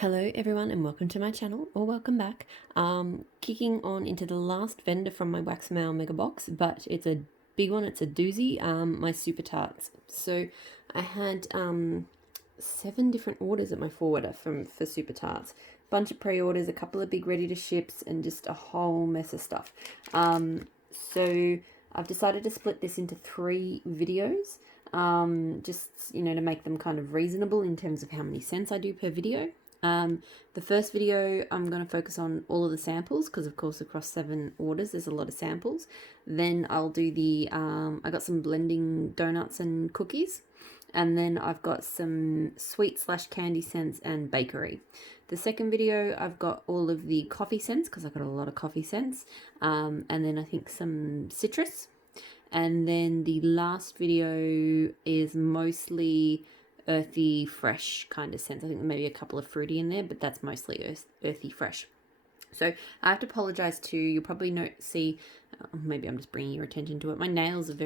Hello everyone and welcome to my channel, or welcome back. Kicking on into the last vendor from my Wax Mail mega box, but it's a big one, it's a doozy, my Super Tarts. So I had 7 different orders at my forwarder for Super Tarts. Bunch of pre-orders, a couple of big ready to ships, and just a whole mess of stuff. So I've decided to split this into 3 videos. Just, to make them kind of reasonable in terms of how many cents I do per video. The first video, I'm going to focus on all of the samples because, of course, across 7 orders, there's a lot of samples. Then I'll do I got some blending donuts and cookies. And then I've got some sweet/candy scents and bakery. The second video, I've got all of the coffee scents because I've got a lot of coffee scents. And then I think some citrus. And then the last video is mostly earthy, fresh kind of scents. I think maybe a couple of fruity in there, but that's mostly earthy, fresh. So I have to apologize too. You'll probably see, maybe I'm just bringing your attention to it. My nails are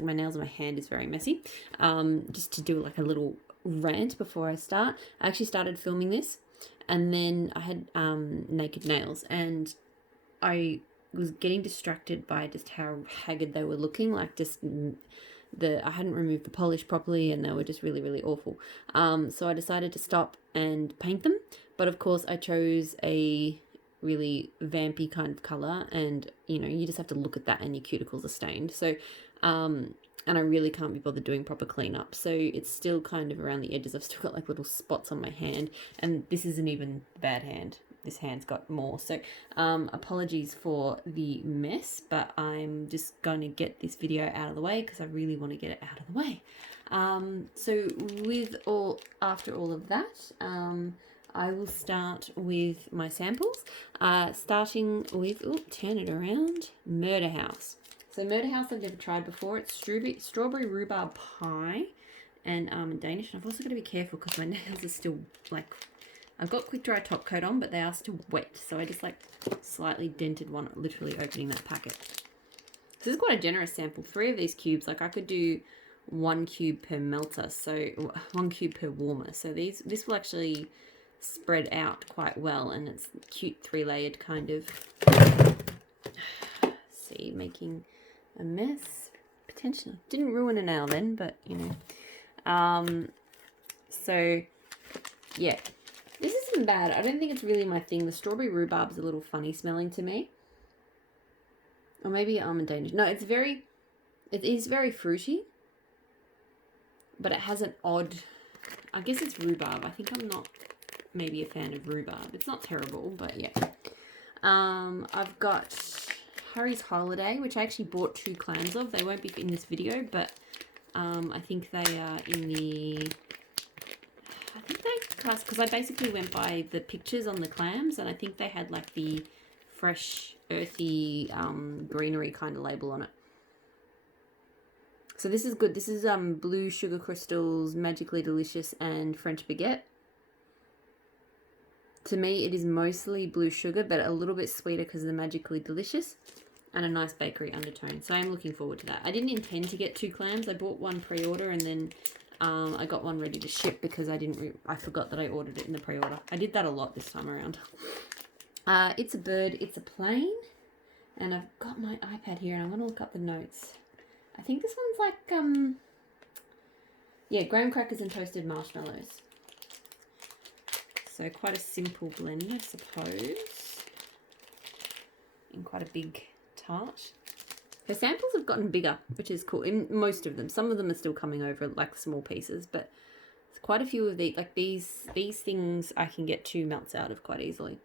my nails on my hand is very messy. Just to do like a little rant before I start. I actually started filming this and then I had naked nails and I was getting distracted by just how haggard they were looking, like just I hadn't removed the polish properly and they were just really, really awful. So I decided to stop and paint them. But of course I chose a really vampy kind of color and, you just have to look at that and your cuticles are stained. So, and I really can't be bothered doing proper cleanup. So it's still kind of around the edges. I've still got like little spots on my hand and this isn't even bad hand. This hand's got more. So apologies for the mess, but I'm just going to get this video out of the way because I really want to get it out of the way. So after all of that, I will start with my samples, starting with, turn it around, Murder House. So Murder House I've never tried before. It's strawberry rhubarb pie and almond Danish. And I've also got to be careful because my nails are still like, I've got quick dry top coat on, but they are still wet. So I just like slightly dented one, literally opening that packet. So this is quite a generous sample. 3 of these cubes, like I could do 1 cube per melter, so 1 cube per warmer. So this will actually spread out quite well, and it's cute 3-layered kind of. See, making a mess potentially. Didn't ruin a nail then, but So yeah. This isn't bad. I don't think it's really my thing. The strawberry rhubarb's a little funny smelling to me. Or maybe almond Danish. No, it is very fruity. But it has an odd, I guess it's rhubarb. I think I'm not maybe a fan of rhubarb. It's not terrible, but yeah. I've got Harry's Holiday, which I actually bought 2 clams of. They won't be in this video, but I think they are in the... because I basically went by the pictures on the clams and I think they had like the fresh earthy greenery kind of label on it. So this is good. This is blue sugar crystals, magically delicious, and French baguette. To me it is mostly blue sugar but a little bit sweeter because of the magically delicious and a nice bakery undertone. So I'm looking forward to that. I didn't intend to get 2 clams. I bought 1 pre-order and then I got 1 ready to ship because I forgot that I ordered it in the pre-order. I did that a lot this time around. It's a bird, it's a plane, and I've got my iPad here and I'm going to look up the notes. I think this one's like, graham crackers and toasted marshmallows. So quite a simple blend, I suppose. And quite a big tart. Her samples have gotten bigger, which is cool. In most of them. Some of them are still coming over like small pieces, but quite a few of these, like these things I can get 2 melts out of quite easily.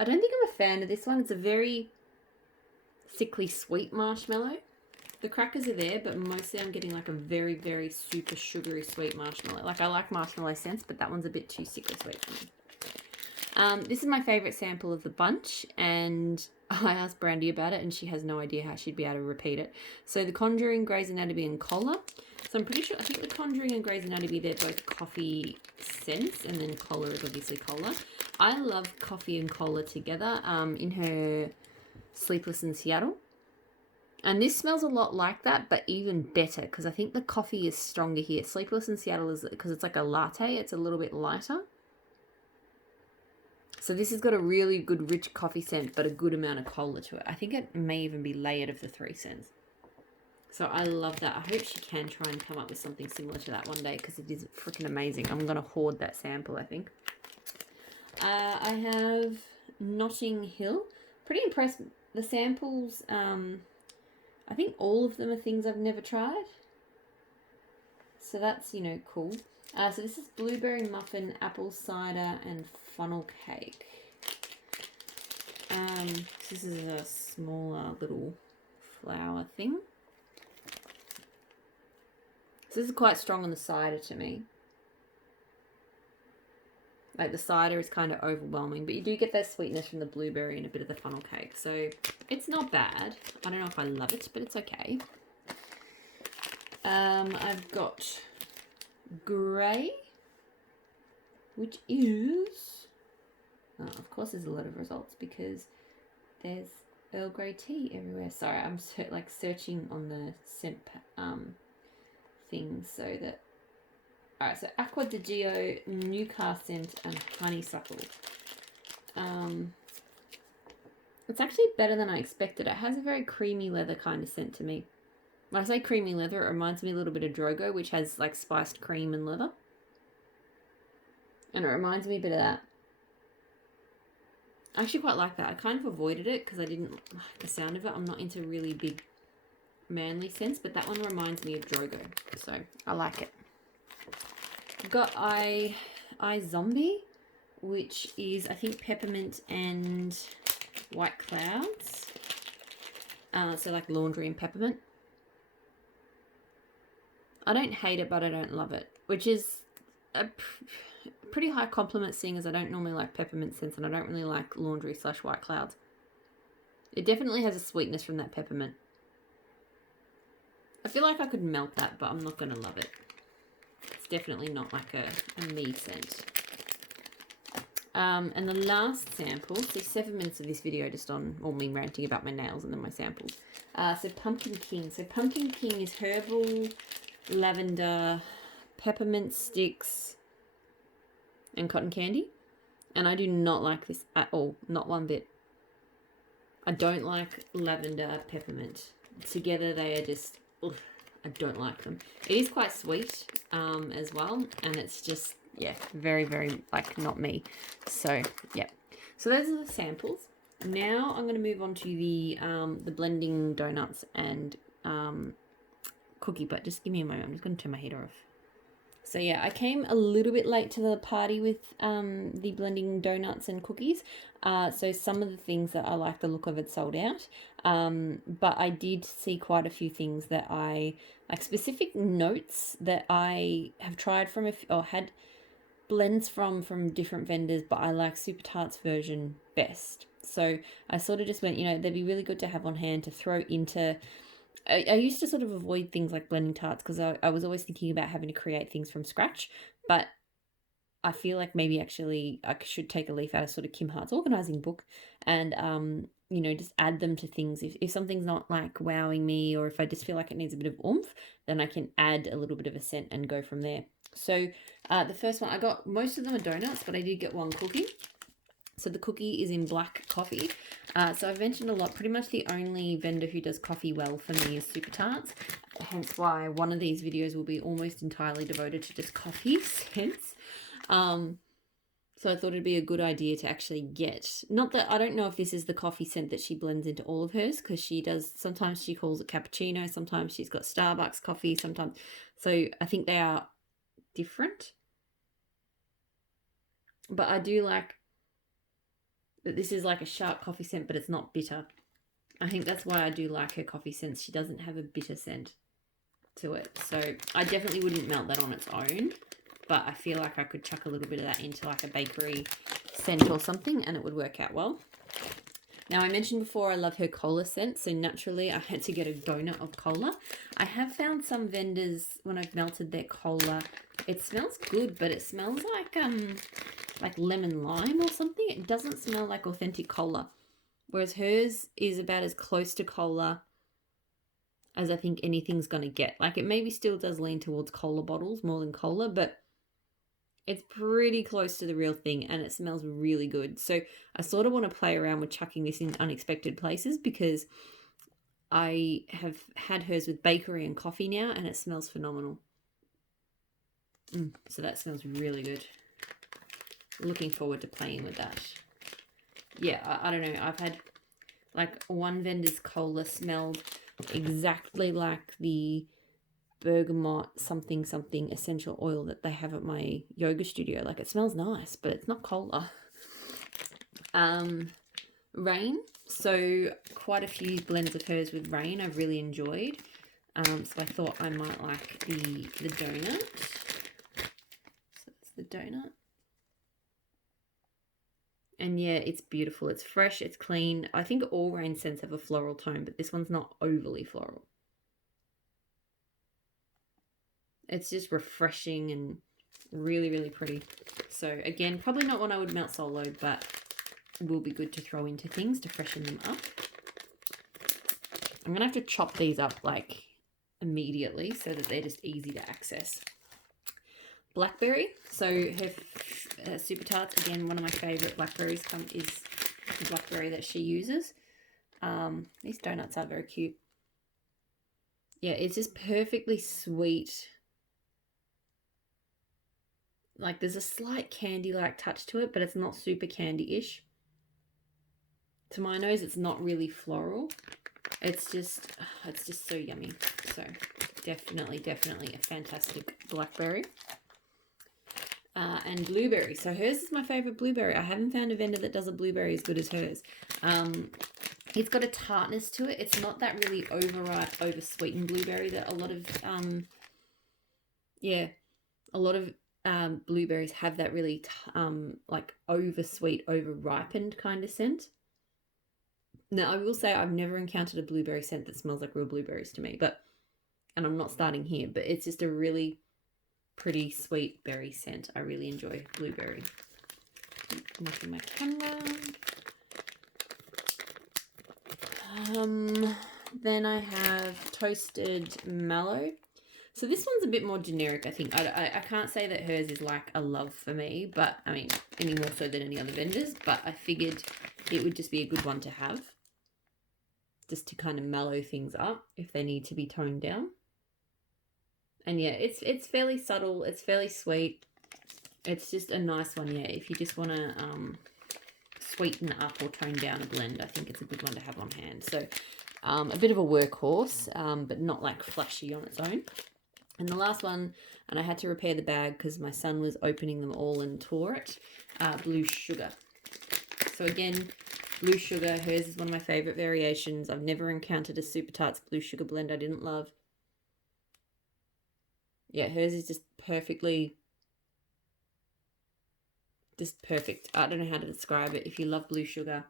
I don't think I'm a fan of this one. It's a very sickly sweet marshmallow. The crackers are there, but mostly I'm getting like a very, very super sugary sweet marshmallow. Like I like marshmallow scents, but that one's a bit too sickly sweet for me. This is my favourite sample of the bunch, and I asked Brandy about it, and she has no idea how she'd be able to repeat it. So The Conjuring, Grey's Anatomy, and Collar. So I'm pretty sure, I think The Conjuring and Grey's Anatomy, they're both coffee scents, and then Collar is obviously Collar. I love coffee and Collar together in her Sleepless in Seattle. And this smells a lot like that, but even better, because I think the coffee is stronger here. Sleepless in Seattle is, because it's like a latte, it's a little bit lighter. So this has got a really good rich coffee scent, but a good amount of cola to it. I think it may even be layered of the 3 cents. So I love that. I hope she can try and come up with something similar to that one day, because it is freaking amazing. I'm going to hoard that sample, I think. I have Notting Hill. Pretty impressed. The samples, I think all of them are things I've never tried. So that's, you know, cool. So this is blueberry muffin, apple cider, and funnel cake. This is a smaller little flour thing. So this is quite strong on the cider to me. Like the cider is kind of overwhelming, but you do get that sweetness from the blueberry and a bit of the funnel cake. So it's not bad. I don't know if I love it, but it's okay. I've got grey, which is, of course there's a lot of results because there's Earl Grey tea everywhere. Sorry, I'm searching on the scent thing so that. Alright, so Aqua di Gio, Newcastle scent, and honeysuckle. It's actually better than I expected. It has a very creamy leather kind of scent to me. When I say creamy leather, it reminds me a little bit of Drogo, which has like spiced cream and leather. And it reminds me a bit of that. I actually quite like that. I kind of avoided it because I didn't like the sound of it. I'm not into really big manly scents, but that one reminds me of Drogo. So I like it. I've got I Zombie, which is, I think, peppermint and white clouds. So like laundry and peppermint. I don't hate it, but I don't love it, which is a pretty high compliment, seeing as I don't normally like peppermint scents and I don't really like laundry / white clouds. It definitely has a sweetness from that peppermint. I feel like I could melt that, but I'm not going to love it. It's definitely not like a me scent. And the last sample, so 7 minutes of this video just on all me ranting about my nails and then my samples. So Pumpkin King. So Pumpkin King is herbal, lavender, peppermint sticks, and cotton candy. And I do not like this at all, not one bit. I don't like lavender, peppermint. Together they are just, ugh, I don't like them. It is quite sweet as well, and it's just, yeah, very, very, like, not me. So, yeah. So those are the samples. Now I'm going to move on to the blending donuts and cookie, but just give me a moment. I'm just going to turn my heater off. So yeah, I came a little bit late to the party with the blending donuts and cookies. So some of the things that I like the look of it sold out. But I did see quite a few things that I like, specific notes that I have tried from or had blends from different vendors, but I like Super Tarts version best. So I sort of just went, you know, they'd be really good to have on hand to throw into. I used to sort of avoid things like blending tarts because I was always thinking about having to create things from scratch, but I feel like maybe actually I should take a leaf out of sort of Kim Hart's organizing book and, you know, just add them to things. If something's not like wowing me, or if I just feel like it needs a bit of oomph, then I can add a little bit of a scent and go from there. So the first one, I got, most of them are donuts, but I did get one cookie. So the cookie is in black coffee. So I've mentioned a lot, pretty much the only vendor who does coffee well for me is Super Tarts. Hence why one of these videos will be almost entirely devoted to just coffee scents. So I thought it'd be a good idea to actually get, not that, I don't know if this is the coffee scent that she blends into all of hers, because she does, sometimes she calls it cappuccino, sometimes she's got Starbucks coffee, sometimes. So I think they are different. But I do like that this is like a sharp coffee scent, but it's not bitter. I think that's why I do like her coffee scents. She doesn't have a bitter scent to it. So I definitely wouldn't melt that on its own, but I feel like I could chuck a little bit of that into like a bakery scent or something and it would work out well. Now, I mentioned before I love her cola scent, so naturally I had to get a donut of cola. I have found some vendors, when I've melted their cola, it smells good, but it smells like lemon lime or something. It doesn't smell like authentic cola, whereas hers is about as close to cola as I think anything's going to get. Like, it maybe still does lean towards cola bottles more than cola, but it's pretty close to the real thing, and it smells really good. So I sort of want to play around with chucking this in unexpected places, because I have had hers with bakery and coffee now, and it smells phenomenal. So that smells really good. Looking forward to playing with that. Yeah, I don't know. I've had, like, one vendor's cola smelled exactly like the bergamot something essential oil that they have at my yoga studio. Like, it smells nice, but it's not cola. Rain. So quite a few blends of hers with Rain I've really enjoyed. So I thought I might like the donut. So that's the donut. And yeah, it's beautiful. It's fresh, it's clean. I think all Rain scents have a floral tone, but this one's not overly floral. It's just refreshing and really, really pretty. So again, probably not one I would melt solo, but it will be good to throw into things to freshen them up. I'm going to have to chop these up like immediately so that they're just easy to access. Blackberry. So her Super Tarts, again, one of my favourite blackberries is the blackberry that she uses. These donuts are very cute. Yeah, it's just perfectly sweet. Like, there's a slight candy-like touch to it, but it's not super candy-ish. To my nose, it's not really floral. It's just so yummy. So definitely a fantastic blackberry. And blueberry. So hers is my favorite blueberry. I haven't found a vendor that does a blueberry as good as hers. It's got a tartness to it. It's not that really overripe, oversweetened blueberry that a lot of blueberries have, that really like oversweet, overripened kind of scent. Now, I will say I've never encountered a blueberry scent that smells like real blueberries to me, and I'm not starting here, but it's just a really pretty sweet berry scent. I really enjoy blueberry. Knocking my camera. Then I have toasted mallow. So this one's a bit more generic, I think. I can't say that hers is like a love for me, but I mean, any more so than any other vendors, but I figured it would just be a good one to have, just to kind of mellow things up if they need to be toned down. And yeah, it's fairly subtle, it's fairly sweet. It's just a nice one, yeah, if you just want to sweeten up or tone down a blend. I think it's a good one to have on hand. So a bit of a workhorse, but not like flashy on its own. And the last one, and I had to repair the bag because my son was opening them all and tore it, Blue Sugar. So again, Blue Sugar, hers is one of my favourite variations. I've never encountered a Super Tarts Blue Sugar blend I didn't love. Yeah, hers is just perfect. I don't know how to describe it. If you love Blue Sugar,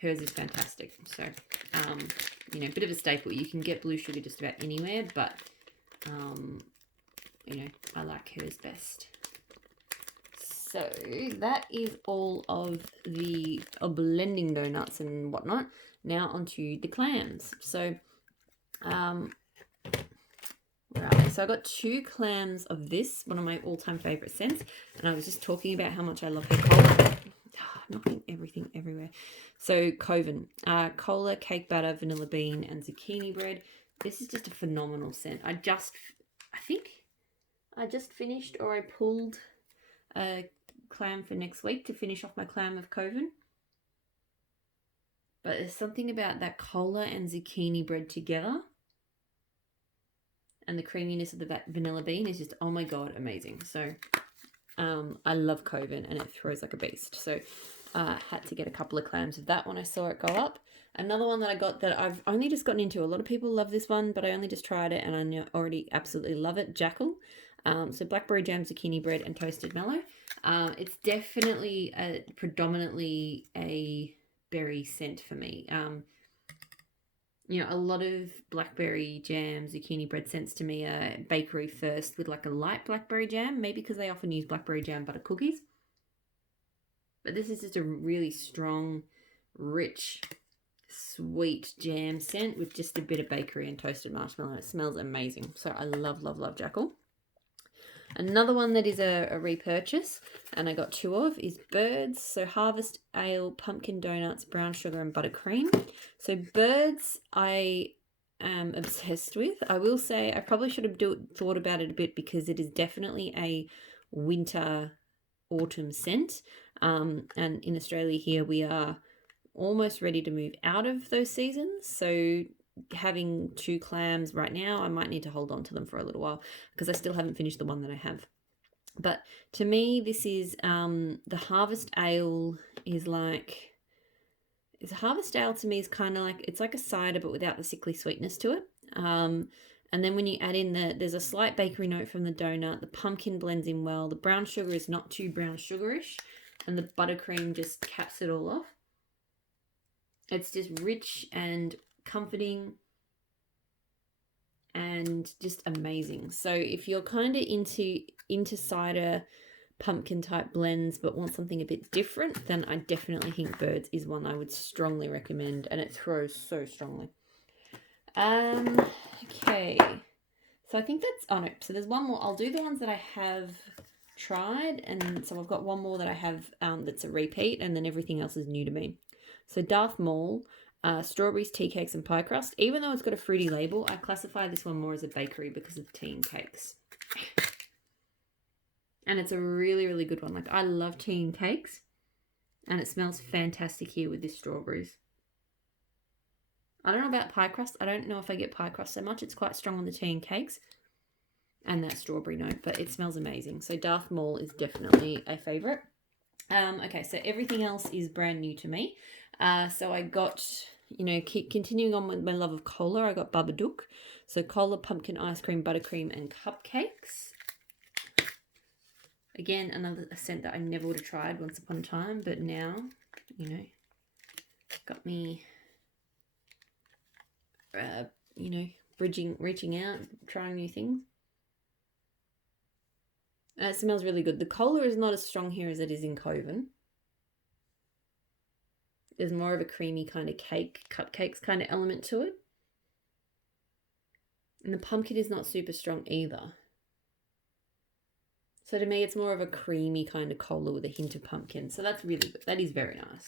hers is fantastic. So, you know, a bit of a staple. You can get Blue Sugar just about anywhere, but, you know, I like hers best. So that is all of the blending donuts and whatnot. Now onto the clams. So, where are they? So I got 2 clams of this, one of my all-time favorite scents, and I was just talking about how much I love the cola. Knocking everything everywhere. So Coven, cola, cake batter, vanilla bean, and zucchini bread. This is just a phenomenal scent. I think I just finished, or I pulled a clam for next week to finish off my clam of Coven. But there's something about that cola and zucchini bread together, and the creaminess of the vanilla bean is just, oh my god, amazing. So I love Coven, and it throws like a beast. So had to get a couple of clams of that when I saw it go up. Another one that I got that I've only just gotten into, a lot of people love this one, but I only just tried it and I already absolutely love it, Jackal. So blackberry jam, zucchini bread, and toasted mallow. It's definitely predominantly a berry scent for me. You know, a lot of blackberry jam, zucchini bread scents to me are bakery first with like a light blackberry jam, maybe because they often use blackberry jam butter cookies. But this is just a really strong, rich, sweet jam scent with just a bit of bakery and toasted marshmallow. It smells amazing. So I love, love, love Jackal. Another one that is a repurchase, and I got 2 of, is Birds. So Harvest Ale, Pumpkin Donuts, Brown Sugar, and Buttercream. So Birds, I am obsessed with. I will say I probably should have thought about it a bit, because it is definitely a winter autumn scent. And in Australia here, we are almost ready to move out of those seasons. So having 2 clams right now, I might need to hold on to them for a little while, because I still haven't finished the one that I have. But to me, this is the Harvest Ale is like, Harvest Ale to me is kind of like, it's like a cider but without the sickly sweetness to it. And then when you add in there's a slight bakery note from the donut, the pumpkin blends in well, the brown sugar is not too brown sugarish, and the buttercream just caps it all off. It's just rich and comforting and just amazing. So if you're kind of into cider pumpkin type blends but want something a bit different, then I definitely think Birds is one I would strongly recommend, and it throws so strongly. Okay, so I think that's, oh no, so there's one more. I'll do the ones that I have tried, and so I've got one more that I have that's a repeat, and then everything else is new to me. So Darth Maul, strawberries, tea cakes, and pie crust. Even though it's got a fruity label, I classify this one more as a bakery because of the tea and cakes. And it's a really, really good one. Like, I love tea and cakes, and it smells fantastic here with this strawberries. I don't know about pie crust. I don't know if I get pie crust so much. It's quite strong on the tea and cakes and that strawberry note, but it smells amazing. So Darth Maul is definitely a favourite. Okay, so everything else is brand new to me. So I got, continuing on with my love of cola, I got Babadook. So cola, pumpkin ice cream, buttercream, and cupcakes. Again, another scent that I never would have tried once upon a time, but now, got me, reaching out, trying new things. It smells really good. The cola is not as strong here as it is in Kovan. There's more of a creamy kind of cupcakes kind of element to it. And the pumpkin is not super strong either. So to me, it's more of a creamy kind of cola with a hint of pumpkin. So that's really good. That is very nice.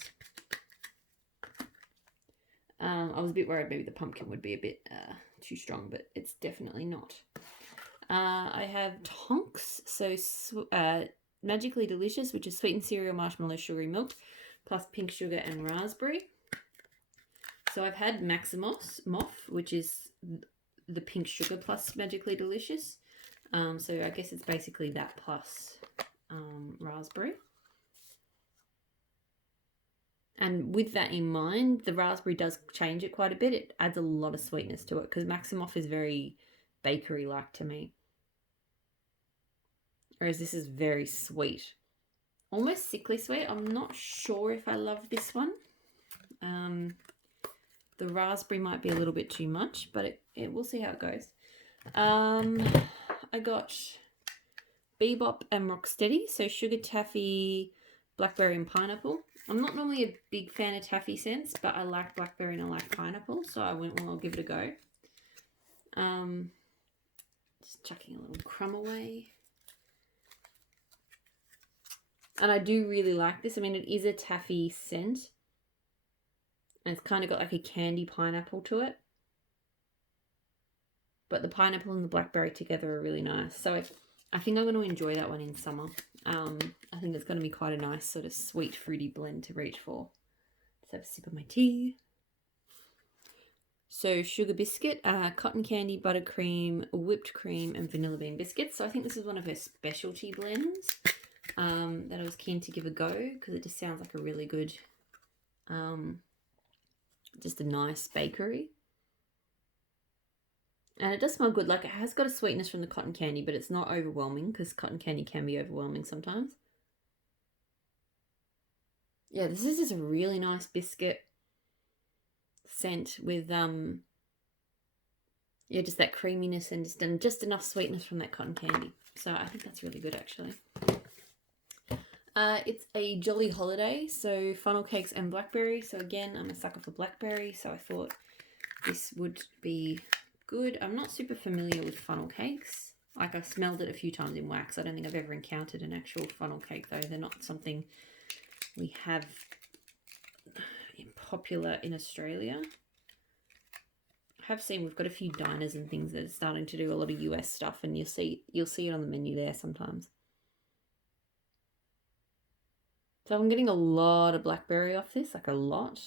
I was a bit worried maybe the pumpkin would be a bit too strong, but it's definitely not. I have Tonks, so Magically Delicious, which is sweetened cereal, marshmallow, sugary milk, plus pink sugar and raspberry. So I've had Maximos Moff, which is the pink sugar plus Magically Delicious. So I guess it's basically that plus raspberry. And with that in mind, the raspberry does change it quite a bit. It adds a lot of sweetness to it, because Maximoff is very bakery-like to me. Whereas this is very sweet. Almost sickly sweet. I'm not sure if I love this one. The raspberry might be a little bit too much, but we'll see how it goes. I got Bebop and Rocksteady, so sugar taffy, blackberry and pineapple. I'm not normally a big fan of taffy scents, but I like blackberry and I like pineapple, so I went, well, I'll give it a go. Just chucking a little crumb away. And I do really like this. I mean, it is a taffy scent. And it's kind of got like a candy pineapple to it. But the pineapple and the blackberry together are really nice. So I think I'm going to enjoy that one in summer. I think it's going to be quite a nice sort of sweet fruity blend to reach for. Let's have a sip of my tea. So sugar biscuit, cotton candy, buttercream, whipped cream, and vanilla bean biscuits. So I think this is one of her specialty blends that I was keen to give a go, because it just sounds like a really good, just a nice bakery. And it does smell good. Like, it has got a sweetness from the cotton candy, but it's not overwhelming, because cotton candy can be overwhelming sometimes. Yeah, this is just a really nice biscuit scent with, just that creaminess and just enough sweetness from that cotton candy. So I think that's really good, actually. It's a jolly holiday, so funnel cakes and blackberry. So again, I'm a sucker for blackberry, so I thought this would be good. I'm not super familiar with funnel cakes. Like, I've smelled it a few times in wax. I don't think I've ever encountered an actual funnel cake though. They're not something we have popular in Australia. I have seen we've got a few diners and things that are starting to do a lot of US stuff, and you'll see it on the menu there sometimes. So I'm getting a lot of blackberry off this, like a lot.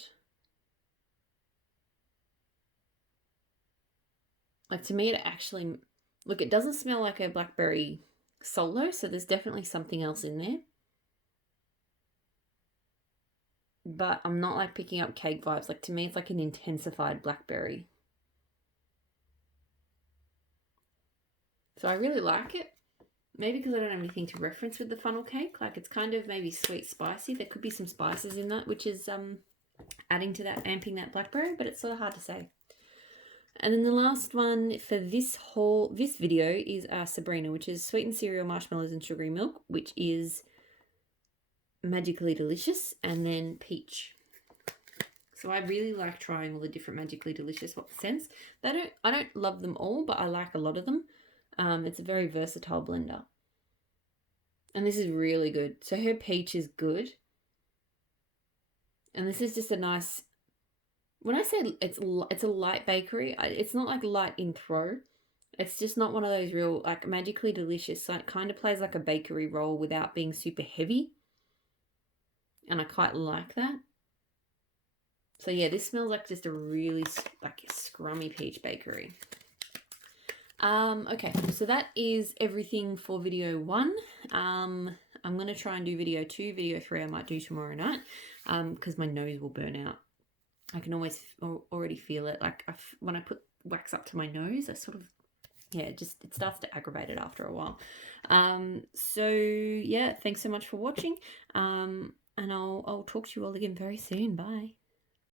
Like, to me, it actually, look, it doesn't smell like a blackberry solo, so there's definitely something else in there. But I'm not like picking up cake vibes. Like, to me, it's like an intensified blackberry. So I really like it. Maybe because I don't have anything to reference with the funnel cake. Like, it's kind of maybe sweet spicy. There could be some spices in that, which is adding to that, amping that blackberry, but it's sort of hard to say. And then the last one for this video is Sabrina, which is sweetened cereal, marshmallows, and sugary milk, which is magically delicious, and then peach. So I really like trying all the different magically delicious scents. I don't love them all, but I like a lot of them. It's a very versatile blender. And this is really good. So her peach is good. And this is just a nice, when I say it's a light bakery, it's not like light in throw. It's just not one of those real, like, magically delicious. So it kind of plays like a bakery roll without being super heavy. And I quite like that. So yeah, this smells like just a really like scrummy peach bakery. Okay, so that is everything for video 1. I'm going to try and do video 2. Video 3 I might do tomorrow night because my nose will burn out. I can already feel it. Like, when I put wax up to my nose, I sort of, yeah, it starts to aggravate it after a while. So yeah, thanks so much for watching. And I'll talk to you all again very soon. Bye.